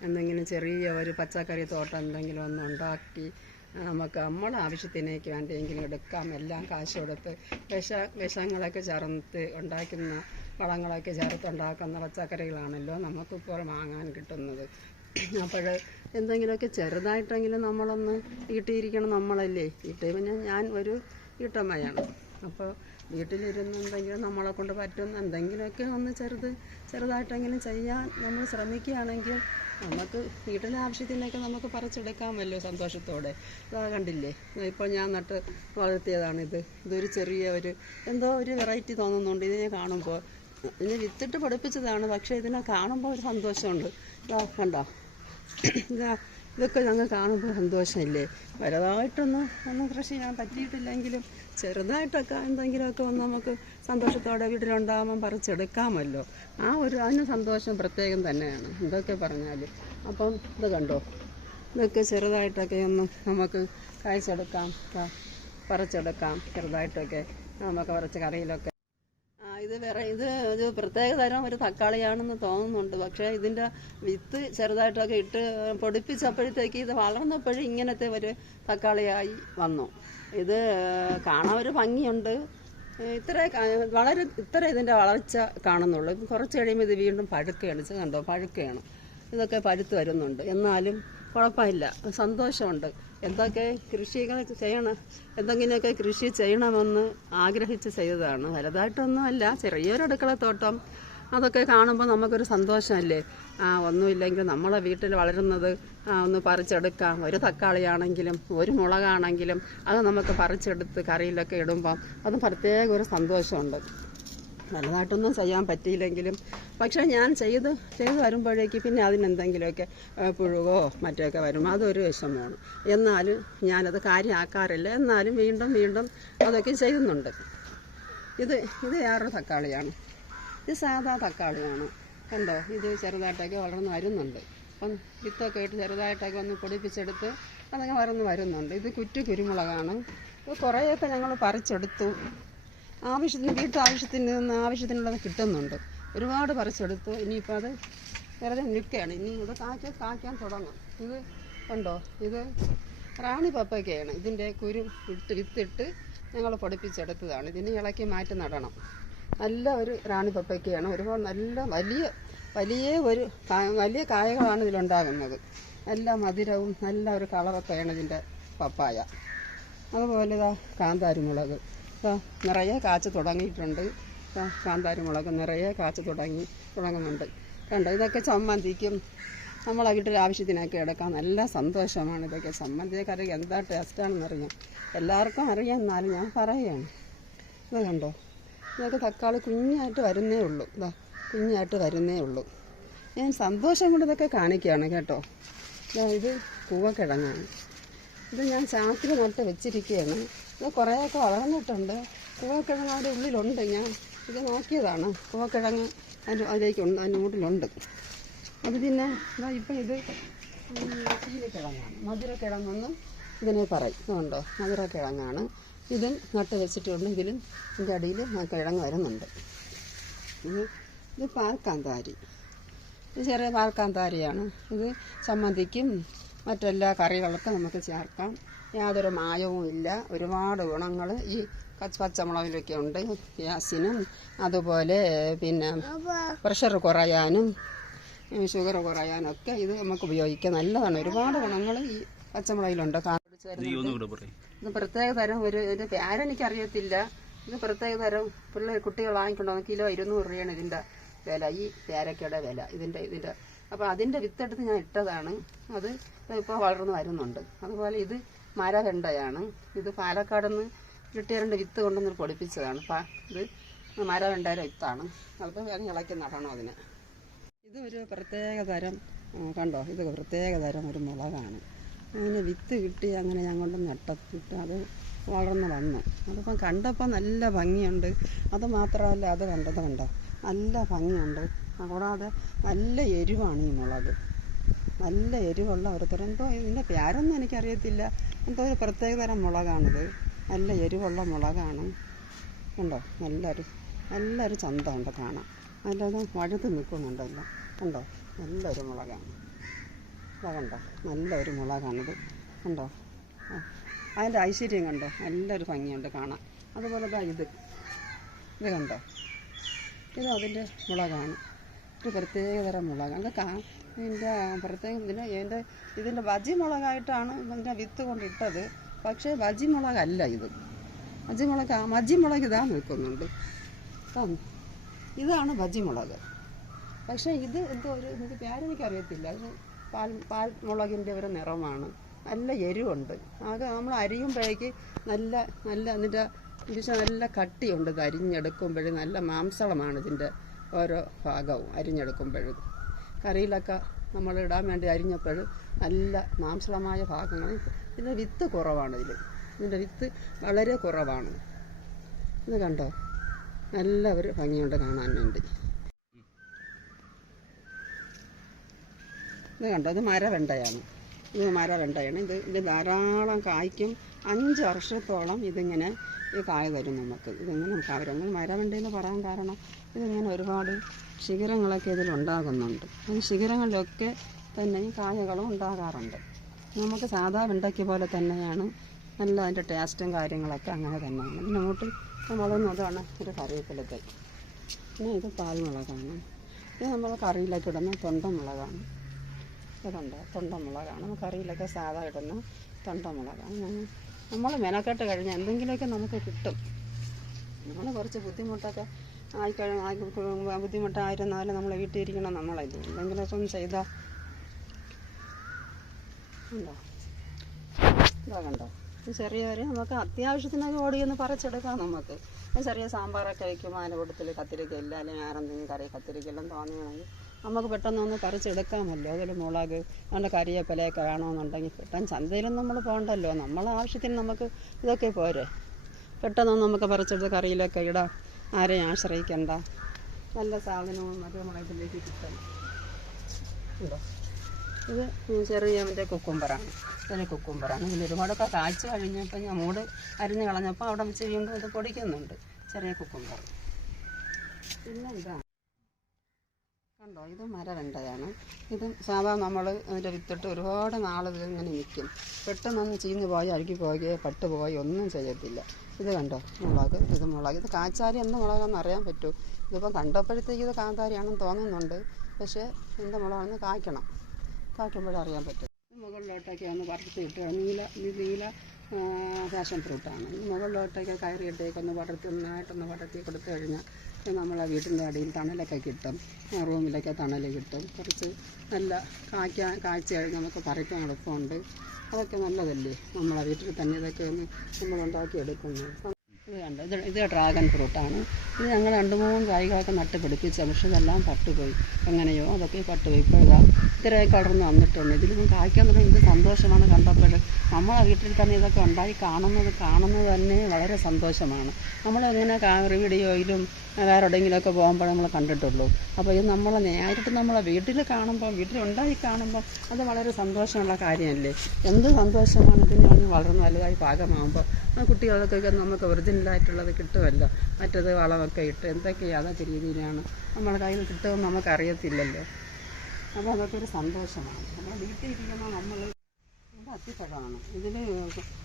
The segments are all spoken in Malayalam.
എന്തെങ്കിലും ചെറിയ ഒരു പച്ചക്കറി തോട്ടം എന്തെങ്കിലും ഒന്ന് ഉണ്ടാക്കി നമുക്ക് നമ്മളെ ആവശ്യത്തിനേക്ക് വേണ്ടിയെങ്കിലും എടുക്കാം. എല്ലാം കാശ് കൊടുത്ത് വിഷ വിഷങ്ങളൊക്കെ ചേർത്ത് ഉണ്ടാക്കുന്ന വളങ്ങളൊക്കെ ചേർത്ത് ഉണ്ടാക്കുന്ന പച്ചക്കറികളാണല്ലോ നമുക്കിപ്പോൾ വാങ്ങാൻ കിട്ടുന്നത്. അപ്പോൾ എന്തെങ്കിലുമൊക്കെ ചെറുതായിട്ടെങ്കിലും നമ്മളൊന്ന് ഈട്ടിയിരിക്കണം നമ്മളല്ലേ? ഈട്ടി പിന്നെ ഞാൻ ഒരു ഈട്ടമ്മയാണ് അപ്പോൾ വീട്ടിലിരുന്ന് എന്തെങ്കിലും നമ്മളെ കൊണ്ട് പറ്റുന്ന എന്തെങ്കിലുമൊക്കെ ഒന്ന് ചെറുത് ചെറുതായിട്ടെങ്കിലും ചെയ്യാൻ നമ്മൾ ശ്രമിക്കുകയാണെങ്കിൽ നമുക്ക് വീട്ടിലെ ആവശ്യത്തിനൊക്കെ നമുക്ക് പറിച്ചെടുക്കാമല്ലോ സന്തോഷത്തോടെ. ഇതാ കണ്ടില്ലേ? ഇപ്പോൾ ഞാൻ നട്ട് വളർത്തിയതാണിത്. ഇതൊരു ചെറിയ ഒരു എന്തോ ഒരു വെറൈറ്റി തോന്നുന്നുണ്ട് ഇതിനെ കാണുമ്പോൾ ഇതിനെ വിത്തിട്ട് പഠിപ്പിച്ചതാണ് പക്ഷേ ഇതിനെ കാണുമ്പോൾ ഒരു സന്തോഷമുണ്ട്. ഇതാ കണ്ടോ? ഇതാ ഇതൊക്കെ ഞങ്ങൾ കാണുമ്പോൾ സന്തോഷമില്ലേ? വലുതായിട്ടൊന്നും ഒന്നും കൃഷി ചെയ്യാൻ പറ്റിയിട്ടില്ലെങ്കിലും ചെറുതായിട്ടൊക്കെ എന്തെങ്കിലുമൊക്കെ ഒന്ന് നമുക്ക് സന്തോഷത്തോടെ വീട്ടിലുണ്ടാകുമ്പം പറിച്ചെടുക്കാമല്ലോ. ആ ഒരു അതിന് സന്തോഷം പ്രത്യേകം തന്നെയാണ്. എന്തൊക്കെ പറഞ്ഞാൽ അപ്പം ഇത് കണ്ടോ? ഇതൊക്കെ ചെറുതായിട്ടൊക്കെ ഒന്ന് നമുക്ക് കായ്ച്ചെടുക്കാം പറിച്ചെടുക്കാം. ചെറുതായിട്ടൊക്കെ നമുക്ക് കുറച്ച് കറിയിലൊക്കെ വേറെ ഇത് ഒരു പ്രത്യേക തരം ഒരു തക്കാളിയാണെന്ന് തോന്നുന്നുണ്ട്. പക്ഷേ ഇതിന്റെ വിത്ത് ചെറുതായിട്ടൊക്കെ ഇട്ട് പൊടിപ്പിച്ചപ്പോഴത്തേക്ക് ഇത് വളർന്നപ്പോഴും ഇങ്ങനത്തെ ഒരു തക്കാളിയായി വന്നു. ഇത് കാണാൻ ഒരു ഭംഗിയുണ്ട്. ഇത്ര വളരെ ഇത്ര ഇതിന്റെ വളർച്ച കാണുന്നുള്ളൂ. കുറച്ച് കഴിയുമ്പോൾ ഇത് വീണ്ടും പഴുക്കുകയാണ്. കണ്ടോ? പഴുക്കുകയാണ്. ഇതൊക്കെ പഴുത്ത് വരുന്നുണ്ട്. എന്നാലും കുഴപ്പമില്ല. സന്തോഷമുണ്ട്. എന്തൊക്കെ കൃഷികൾ ചെയ്യണം എന്തെങ്കിലുമൊക്കെ കൃഷി ചെയ്യണമെന്ന് ആഗ്രഹിച്ച് ചെയ്തതാണ്. വലുതായിട്ടൊന്നും അല്ല ചെറിയൊരു അടുക്കളത്തോട്ടം അതൊക്കെ കാണുമ്പോൾ നമുക്കൊരു സന്തോഷമല്ലേ? ആ ഒന്നുമില്ലെങ്കിൽ നമ്മളെ വീട്ടിൽ വളരുന്നത് ഒന്ന് പറിച്ചെടുക്കാം. ഒരു തക്കാളിയാണെങ്കിലും ഒരു മുളകാണെങ്കിലും അത് നമുക്ക് പറിച്ചെടുത്ത് കറിയിലൊക്കെ ഇടുമ്പം അത് പ്രത്യേക ഒരു സന്തോഷമുണ്ട്. വലുതായിട്ടൊന്നും ചെയ്യാൻ പറ്റിയില്ലെങ്കിലും പക്ഷേ ഞാൻ ചെയ്ത് ചെയ്ത് വരുമ്പോഴേക്ക് പിന്നെ അതിനെന്തെങ്കിലുമൊക്കെ ആ, പുഴുവോ മറ്റൊക്കെ വരും. അതൊരു വിഷമമാണ്. എന്നാലും ഞാനത് കാര്യമാക്കാറില്ല. എന്നാലും വീണ്ടും വീണ്ടും അതൊക്കെ ചെയ്യുന്നുണ്ട്. ഇത് ഇത് വേറൊരു തക്കാളിയാണ്. ഇത് സാധാ തക്കാളിയാണ്. കണ്ടോ? ഇത് ചെറുതായിട്ടൊക്കെ വളർന്ന് വരുന്നുണ്ട്. അപ്പം വിത്തൊക്കെ ഇട്ട് ചെറുതായിട്ടൊക്കെ ഒന്ന് പൊടിപ്പിച്ചെടുത്ത് അതങ്ങ് വളർന്ന് വരുന്നുണ്ട്. ഇത് കുറ്റി കുരുമുളകാണ്. ഇത് കുറേയൊക്കെ ഞങ്ങൾ പറിച്ചെടുത്തു. ആവശ്യത്തിന് വീട്ടാവശ്യത്തിന് നിന്ന് ആവശ്യത്തിനുള്ളത് കിട്ടുന്നുണ്ട്. ഒരുപാട് പറിച്ചെടുത്തു ഇനിയിപ്പോൾ അത് വെറുതെ നിൽക്കുകയാണ്. ഇനി ഇവിടെ കായ്ക്കാൻ കായ്ക്കാൻ തുടങ്ങും. ഇത് ഉണ്ടോ ഇത് റാണി പപ്പയ്ക്കയാണ് ഇതിന്റെ കുരു ഇട്ട് വിത്തിട്ട് ഞങ്ങൾ പൊടിപ്പിച്ചെടുത്തതാണ്. ഇതിന് ഇളക്കി മാറ്റി നടണം. നല്ല ഒരു റാണി പപ്പയ്ക്കയാണ് ഒരുപാട് നല്ല വലിയ വലിയ ഒരു വലിയ കായകളാണ് ഇതിലുണ്ടാകുന്നത്. നല്ല മധുരവും നല്ല ഒരു കളറൊക്കെയാണ് ഇതിന്റെ പപ്പായ. അതുപോലെ ഇതാ കാന്താരിമുളക്. ഇതാ നിറയെ കാച്ച് തുടങ്ങിയിട്ടുണ്ട്. കാന്താരി മുളക് നിറയെ കാച്ച് തുടങ്ങി തുടങ്ങുന്നുണ്ട്. കണ്ടോ? ഇതൊക്കെ ചമ്മന്തിക്കും നമ്മളെ വീട്ടിൽ ആവശ്യത്തിനൊക്കെ എടുക്കാൻ നല്ല സന്തോഷമാണ്. ഇതൊക്കെ ചമ്മന്തിയെ കറി എന്താ ടേസ്റ്റാണെന്നറിയാം എല്ലാവർക്കും അറിയാം. എന്നാലും ഞാൻ പറയുകയാണ് ഇത് കണ്ടോ? ഇതൊക്കെ തക്കാളി കുഞ്ഞായിട്ട് വരുന്നേ ഉള്ളൂ. ഇതാ കുഞ്ഞായിട്ട് വരുന്നേ ഉള്ളൂ. ഞാൻ സന്തോഷം കൊണ്ട് ഇതൊക്കെ കാണിക്കുകയാണ് കേട്ടോ. ഇത് കൂവക്കിഴങ്ങാണ് ഇത് ഞാൻ ചാക്കിൽ നട്ട് വെച്ചിരിക്കുകയാണ്. ഇത് കുറേയൊക്കെ വളർന്നിട്ടുണ്ട്. കൂവക്കിഴങ്ങ് അവിടെ ഉള്ളിലുണ്ട് ഞാൻ. ഇത് നോക്കിയതാണ്. കൂവക്കിഴങ്ങ് അതിന്റെ അതിലേക്കുണ്ട് അതിന്റെ മൂട്ടിലുണ്ട് അത് പിന്നെ ഇതാ ഇപ്പം ഇത് ചീനക്കിഴങ്ങാണ് മധുരക്കിഴങ്ങെന്നും ഇതിനെ പറയും. ഇതുണ്ടോ? മധുരക്കിഴങ്ങാണ്. ഇതും നട്ട് വെച്ചിട്ടുണ്ടെങ്കിലും ഇതിന്റെ അടിയിൽ ആ കിഴങ്ങ് വരുന്നുണ്ട്. ഇത് പാൽക്കാന്താരി. ഇത് ചെറിയ പാൽക്കാന്താരിയാണ്. ഇത് ചമ്മന്തിക്കും മറ്റെല്ലാ കറികൾക്കും നമുക്ക് ചേർക്കാം. യാതൊരു മായവും ഇല്ല. ഒരുപാട് ഗുണങ്ങൾ ഈ പച്ച- പച്ചമുളകിലൊക്കെ ഉണ്ട്. ഗ്യാസിനും അതുപോലെ പിന്നെ പ്രഷർ കുറയാനും ഷുഗർ കുറയാനും ഒക്കെ ഇത് നമുക്ക് ഉപയോഗിക്കാം. നല്ലതാണ്. ഒരുപാട് ഗുണങ്ങൾ ഈ പച്ചമുളകിലുണ്ട്. ഇത് പ്രത്യേക തരം ഒരു ഒരു പേരെനിക്കറിയത്തില്ല ഇത് പ്രത്യേക തരം പിള്ളേർ കുട്ടികൾ വാങ്ങിക്കൊണ്ടുവന്ന് കിലോ ഇരുന്നൂറ് രൂപയാണ് ഇതിന്റെ വില. ഈ പേരക്കയുടെ വില. ഇതിന്റെ ഇതിന്റെ അപ്പോൾ അതിന്റെ വിത്തെടുത്ത് ഞാൻ ഇട്ടതാണ്. അത് ഇപ്പോൾ വളർന്നു വരുന്നുണ്ട്. അതുപോലെ ഇത് മരവെണ്ടയാണ്. ഇത് പാലക്കാട് നിന്ന് കിട്ടിയ രണ്ട് വിത്ത് കൊണ്ടുവന്ന് പൊടിപ്പിച്ചതാണ്. അപ്പം ഇത് മരവെണ്ടയുടെ വിത്താണ്. അപ്പോൾ ഞാൻ ഇളക്കി നടണം അതിന്. ഇത് ഒരു പ്രത്യേക തരം കണ്ടോ? ഇത് പ്രത്യേക തരം ഒരു മുളകാണ്. അങ്ങനെ വിത്ത് കിട്ടി അങ്ങനെ ഞാൻ കൊണ്ട് നട്ടത്തിട്ട് അത് വളർന്ന് വന്നു. അതിപ്പം കണ്ടപ്പോൾ നല്ല ഭംഗിയുണ്ട്. അത് മാത്രമല്ല അത് കണ്ടത് കണ്ടോ? നല്ല ഭംഗിയുണ്ട്. കൂടാതെ നല്ല എരിവാണ് ഈ മുളക്. നല്ല എരിവുള്ള തരം. എന്തോ ഇതിന്റെ പേരൊന്നും എനിക്കറിയത്തില്ല. എന്തോ ഒരു പ്രത്യേക തരം മുളകാണിത്. നല്ല എരിവുള്ള മുളകാണ്. ഉണ്ടോ നല്ലൊരു നല്ലൊരു ചന്ത ഉണ്ട് കാണാൻ. നല്ലത് വഴുത്ത് നിൽക്കുന്നുണ്ടല്ലോ ഉണ്ടോ നല്ലൊരു മുളകാണ്. ഇതാ കണ്ടോ? നല്ലൊരു മുളകാണിത്. ഉണ്ടോ. അതിന്റെ ഐശ്വര്യം കണ്ടോ? നല്ലൊരു ഭംഗിയുണ്ട് കാണാൻ. അതുപോലെ തന്നെ ഇത്. ഇത് കണ്ടോ? ഇത് അതിന്റെ മുളകാണ്. ഒരു പ്രത്യേകതരം മുളക്. കാ ഇതിന്റെ പ്രത്യേക ഇതിന് എന്റെ ഇതിന്റെ ബജി മുളകായിട്ടാണ് ഇതിന്റെ വിത്ത് കൊണ്ടിട്ടത്. പക്ഷേ ബജി മുളകല്ല ഇത്. ബജി മുളക് ബജി മുളക് ഇതാ നിൽക്കുന്നുണ്ട്. ഇതാണ് ബജി മുളക്. പക്ഷേ ഇത് എന്തോ ഒരു എനിക്ക് പേരെനിക്കറിയത്തില്ല ഇത് പാൽ പാൽ മുളകിന്റെ ഒരു നിറമാണ്. നല്ല എരിവുണ്ട്. അത് നമ്മൾ അരിയുമ്പോഴേക്ക് നല്ല നല്ല അതിന്റെ നല്ല കട്ടിയുണ്ട്. ഇത് അരിഞ്ഞെടുക്കുമ്പോഴേ നല്ല മാംസളമാണ് ഇതിന്റെ ഓരോ ഭാഗവും അരിഞ്ഞെടുക്കുമ്പോഴും. കറിയിലൊക്കെ നമ്മൾ ഇടാൻ വേണ്ടി അരിഞ്ഞപ്പോൾ നല്ല മാംസളമായ ഭാഗങ്ങൾ. ഇതിന്റെ വിത്ത് കുറവാണ് ഇതിൽ. ഇതിന്റെ വിത്ത് വളരെ കുറവാണ്. ഇത് കണ്ടോ? നല്ല ഒരു ഭംഗിയുണ്ട് കാണാൻ വേണ്ടി. ഇത് കണ്ടോ? ഇത് മരവെണ്ടയാണ്. ഇത് മരവെണ്ടയാണ്. ഇത് ഇത് ധാരാളം കായ്ക്കും അഞ്ച് വർഷത്തോളം ഇതിങ്ങനെ ഈ കായ തരും നമുക്ക്. ഇതിങ്ങനെ കവരങ്ങൾ മരവണ്ടെന്ന് പറയാൻ കാരണം ഇതിങ്ങനെ ഒരുപാട് ശിഖരങ്ങളൊക്കെ ഇതിലുണ്ടാകുന്നുണ്ട് ഈ ശിഖരങ്ങളിലൊക്കെ തന്നെ ഈ കായകളും ഉണ്ടാകാറുണ്ട്. നമുക്ക് സാധാ വെണ്ടയ്ക്ക് പോലെ തന്നെയാണ് നല്ല അതിന്റെ ടേസ്റ്റും കാര്യങ്ങളൊക്കെ അങ്ങനെ തന്നെയാണ്. പിന്നെ അങ്ങോട്ട് ഒരു അതാണ് ഒരു കറിവേപ്പിലത്തെ പിന്നെ ഇത് പാൽമുളകാണ്. ഇത് നമ്മൾ കറിയിലൊക്കെ ഇടുന്ന തൊണ്ടമുളകാണ്. ഇതുണ്ട് തൊണ്ടമുളകാണ്. കറിയിലൊക്കെ സാധാ ഇടുന്ന തൊണ്ടമുളകാണ്. നമ്മൾ മെനക്കെട്ട് കഴിഞ്ഞാൽ എന്തെങ്കിലുമൊക്കെ നമുക്ക് കിട്ടും. നമ്മൾ കുറച്ച് ബുദ്ധിമുട്ടൊക്കെ ആയിക്കഴിഞ്ഞ ആയി ബുദ്ധിമുട്ടായിരുന്നാലും നമ്മൾ വീട്ടിൽ ഇരിക്കണം നമ്മളല്ലേ എന്തെങ്കിലുമൊക്കെ ഒന്ന് ചെയ്താൽ ഉണ്ടോ ഇതാ കണ്ടോ? ഇത് ചെറിയ ഒരു നമുക്ക് അത്യാവശ്യത്തിനൊക്കെ ഓടിയൊന്ന് പറിച്ചെടുക്കാം നമുക്ക്. ചെറിയ സാമ്പാറൊക്കെ വയ്ക്കും അതിന്റെ കൂട്ടത്തിൽ കത്തിരിക്ക ഇല്ല അല്ലെങ്കിൽ വേറെ എന്തെങ്കിലും കറി കത്തിരിക്കയെല്ലാം തോന്നുകയാണെങ്കിൽ നമുക്ക് പെട്ടെന്ന് ഒന്ന് പറിച്ചെടുക്കാമല്ലോ. അതിൽ മുളക് നല്ല കരിയേപ്പിലയൊക്കെ വേണമെന്നുണ്ടെങ്കിൽ പെട്ടെന്ന് ചന്തയിലൊന്നും നമ്മൾ പോകണ്ടല്ലോ. നമ്മളെ ആവശ്യത്തിന് നമുക്ക് ഇതൊക്കെ പോരെ. പെട്ടെന്ന് നമുക്ക് പറിച്ചെടുത്ത് കറിയിലൊക്കെ ഇടാം. ആരെയും ആശ്രയിക്കണ്ട. നല്ല സാധനവും മറ്റേ മുളകിലേക്ക് കിട്ടും. ഇത്. ചെറിയ മറ്റേ കുക്കുംബറാണ് ചെറിയ കുക്കുംബറാണ് ഇതിൽ ഒരുപാടൊക്കെ കാച്ചു കഴിഞ്ഞപ്പോൾ ഞാൻ മൂട് അരിഞ്ഞ് കളഞ്ഞപ്പോൾ അവിടെ വെച്ച് വീണ്ടും ഇത് പൊടിക്കുന്നുണ്ട്. ചെറിയ കുക്കുംബർ പിന്നെ ഇതാണ് കണ്ടോ? ഇത് മരവെണ്ടയാണ് ഇത് സാധാരണ നമ്മൾ അതിന്റെ വിത്തിട്ട് ഒരുപാട് നാൾ ഇങ്ങനെ നിൽക്കും പെട്ടെന്നൊന്ന് ചീഞ്ഞ് പോയി അഴുകി പോകുകയോ പട്ട് പോയി ഒന്നും ചെയ്യത്തില്ല. ഇത് കണ്ടോ? മുളക് ഇത് മുളക്. ഇത് കാച്ചാരി എന്ത് മുളകാണെന്ന് അറിയാൻ പറ്റൂ. ഇതിപ്പം കണ്ടപ്പോഴത്തേക്ക് ഇത് കാന്താരിയാണെന്ന് തോന്നുന്നുണ്ട്. പക്ഷേ എന്ത് മുളകാണെന്ന് കായ്ക്കണം. കായ്ക്കുമ്പോഴേ അറിയാൻ പറ്റും. മുകളിലോട്ടൊക്കെ ഒന്ന് പടർത്തി ഇട്ട് നീല നീല ഫാഷൻ ഫ്രൂട്ടാണ്. മുകളിലോട്ടൊക്കെ കയറിയിട്ടേക്കൊന്ന് പടർത്തി നന്നായിട്ടൊന്ന് പടർത്തി കൊടുത്തു കഴിഞ്ഞാൽ ഇത് നമ്മളെ വീട്ടിന്റെ അടിയിൽ തണലൊക്കെ കിട്ടും. റൂമിലൊക്കെ തണൽ കിട്ടും. കുറച്ച് നല്ല കായ്ക്കാൻ കായ്ച്ച നമുക്ക് പറിക്കാൻ എളുപ്പമുണ്ട്. അതൊക്കെ നല്ലതല്ലേ? നമ്മളെ വീട്ടിൽ തന്നെ ഇതൊക്കെ ഒന്ന് നമ്മൾ ഉണ്ടാക്കിയെടുക്കുന്നു ഇത് കണ്ടോ? ഇത് ഇത് ഡ്രാഗൺ ഫ്രൂട്ടാണ് ഇത് ഞങ്ങൾ രണ്ട് മൂന്ന് കായ്കളൊക്കെ നട്ട് പിടിപ്പിച്ച പക്ഷെ ഇതെല്ലാം പട്ടുപോയി. എങ്ങനെയോ അതൊക്കെ പട്ടുപോയി. ഇപ്പോൾ ഇതാ ഇത്രയൊക്കെ അടർന്ന് വന്നിട്ടുണ്ട്. ഇതിലൊന്നും കായ്ക്കാൻ തുടങ്ങി. ഇത് സന്തോഷമാണ് കണ്ടപ്പോൾ. നമ്മളെ വീട്ടിൽ തന്നെ ഇതൊക്കെ ഉണ്ടായി കാണുന്നത് കാണുന്നത് തന്നെ വളരെ സന്തോഷമാണ്. നമ്മളെങ്ങനെ കാ വീഡിയോയിലും വേറെ എവിടെയെങ്കിലുമൊക്കെ പോകുമ്പോൾ നമ്മൾ കണ്ടിട്ടുള്ളൂ. അപ്പോൾ ഇത് നമ്മൾ നേരിട്ട് നമ്മളെ വീട്ടിൽ കാണുമ്പോൾ വീട്ടിലുണ്ടായി കാണുമ്പോൾ അത് വളരെ സന്തോഷമുള്ള കാര്യമല്ലേ? എന്ത് സന്തോഷമാണ് ഇതിന് വളർന്ന് വലുതായി പാകമാകുമ്പോൾ. ആ കുട്ടികൾക്കൊക്കെ നമുക്ക് ഒറിജിനലായിട്ടുള്ളത് കിട്ടുമല്ലോ? മറ്റത് വളമൊക്കെ ഇട്ട് എന്തൊക്കെയാണ് അതൊക്കെ രീതിയിലാണ് നമ്മളെ കയ്യിൽ കിട്ടുമെന്ന് നമുക്കറിയത്തില്ലല്ലോ. അപ്പോൾ അതൊക്കെ ഒരു സന്തോഷമാണ്. നമ്മൾ വീട്ടിൽ ഇരിക്കുന്ന നമ്മൾ ഇത് ഇതിൽ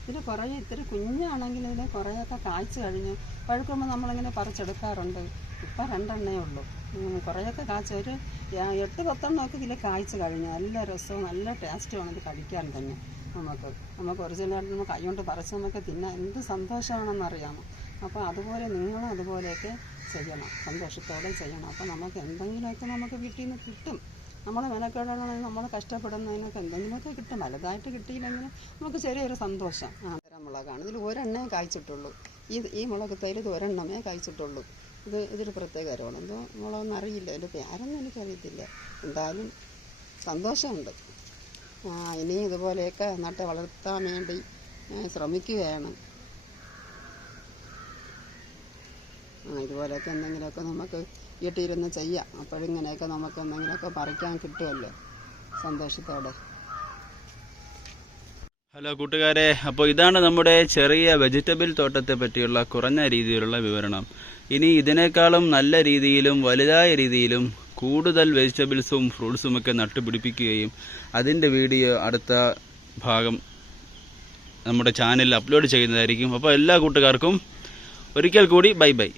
ഇതിൽ കുറേ ഇത്തിരി കുഞ്ഞാണെങ്കിൽ ഇതിന് കുറേയൊക്കെ കായ്ച്ചു കഴിഞ്ഞ് പഴുക്കുമ്പോൾ നമ്മളിങ്ങനെ പറിച്ചെടുക്കാറുണ്ട്. ഇപ്പം രണ്ടെണ്ണേ ഉള്ളൂ. കുറേയൊക്കെ കായ്ച്ച ഒരു എട്ട് പത്തെണ്ണമൊക്കെ ഇതിൽ കായ്ച്ചു കഴിഞ്ഞു നല്ല രസവും നല്ല ടേസ്റ്റുമാണ് ഇത് കഴിക്കാൻ തന്നെ. നമുക്ക്. നമുക്ക് ഒറിജിനലായിട്ട് നമ്മൾ കൈകൊണ്ട് പറിച്ച് നമുക്ക് തിന്നാൻ എന്ത് സന്തോഷമാണെന്നറിയാമോ അപ്പോൾ അതുപോലെ നിങ്ങളും അതുപോലെയൊക്കെ ചെയ്യണം. സന്തോഷത്തോടെ ചെയ്യണം. അപ്പോൾ നമുക്ക് എന്തെങ്കിലുമൊക്കെ നമുക്ക് വീട്ടിൽ നിന്ന് കിട്ടും. നമ്മൾ മെനക്കേടാണെങ്കിൽ നമ്മൾ കഷ്ടപ്പെടുന്നതിനൊക്കെ എന്തെങ്കിലുമൊക്കെ കിട്ടും. വലുതായിട്ട് കിട്ടിയില്ലെങ്കിൽ നമുക്ക് ചെറിയൊരു സന്തോഷം. ആ തരം മുളകാണ് ഇതിൽ ഒരെണ്ണേ കായ്ച്ചിട്ടുള്ളൂ. ഈ ഈ മുളക് തൈൽ ഇത് ഒരെണ്ണമേ കായ്ച്ചിട്ടുള്ളൂ. ഇത് ഇതൊരു പ്രത്യേക തരമാണ് എന്തോ മുളകൊന്നും അറിയില്ല അതിന്റെ പേരൊന്നും എനിക്കറിയത്തില്ല. എന്തായാലും സന്തോഷമുണ്ട്. ഇനിയും ഇതുപോലെയൊക്കെ നട്ട് വളർത്താൻ വേണ്ടി ശ്രമിക്കുകയാണ്. ആ ഇതുപോലെയൊക്കെ എന്തെങ്കിലുമൊക്കെ നമുക്ക് വീട്ടിലിരുന്ന് ചെയ്യാം. അപ്പോഴിങ്ങനെയൊക്കെ നമുക്ക് എന്തെങ്കിലുമൊക്കെ പറിക്കാൻ കിട്ടുമല്ലോ സന്തോഷത്തോടെ. ഹലോ കൂട്ടുകാരെ അപ്പോൾ ഇതാണ് നമ്മുടെ ചെറിയ വെജിറ്റബിൾ തോട്ടത്തെ പറ്റിയുള്ള കുറഞ്ഞ രീതിയിലുള്ള വിവരണം. ഇനി ഇതിനേക്കാളും നല്ല രീതിയിലും വലുതായ രീതിയിലും കൂടുതൽ വെജിറ്റബിൾസും ഫ്രൂട്ട്സും ഒക്കെ നട്ടുപിടിപ്പിക്കുകയും അതിന്റെ വീഡിയോ അടുത്ത ഭാഗം നമ്മുടെ ചാനലിൽ അപ്ലോഡ് ചെയ്യുന്നതായിരിക്കും. അപ്പോൾ എല്ലാ കൂട്ടുകാർക്കും ഒരിക്കൽ കൂടി ബൈ ബൈ.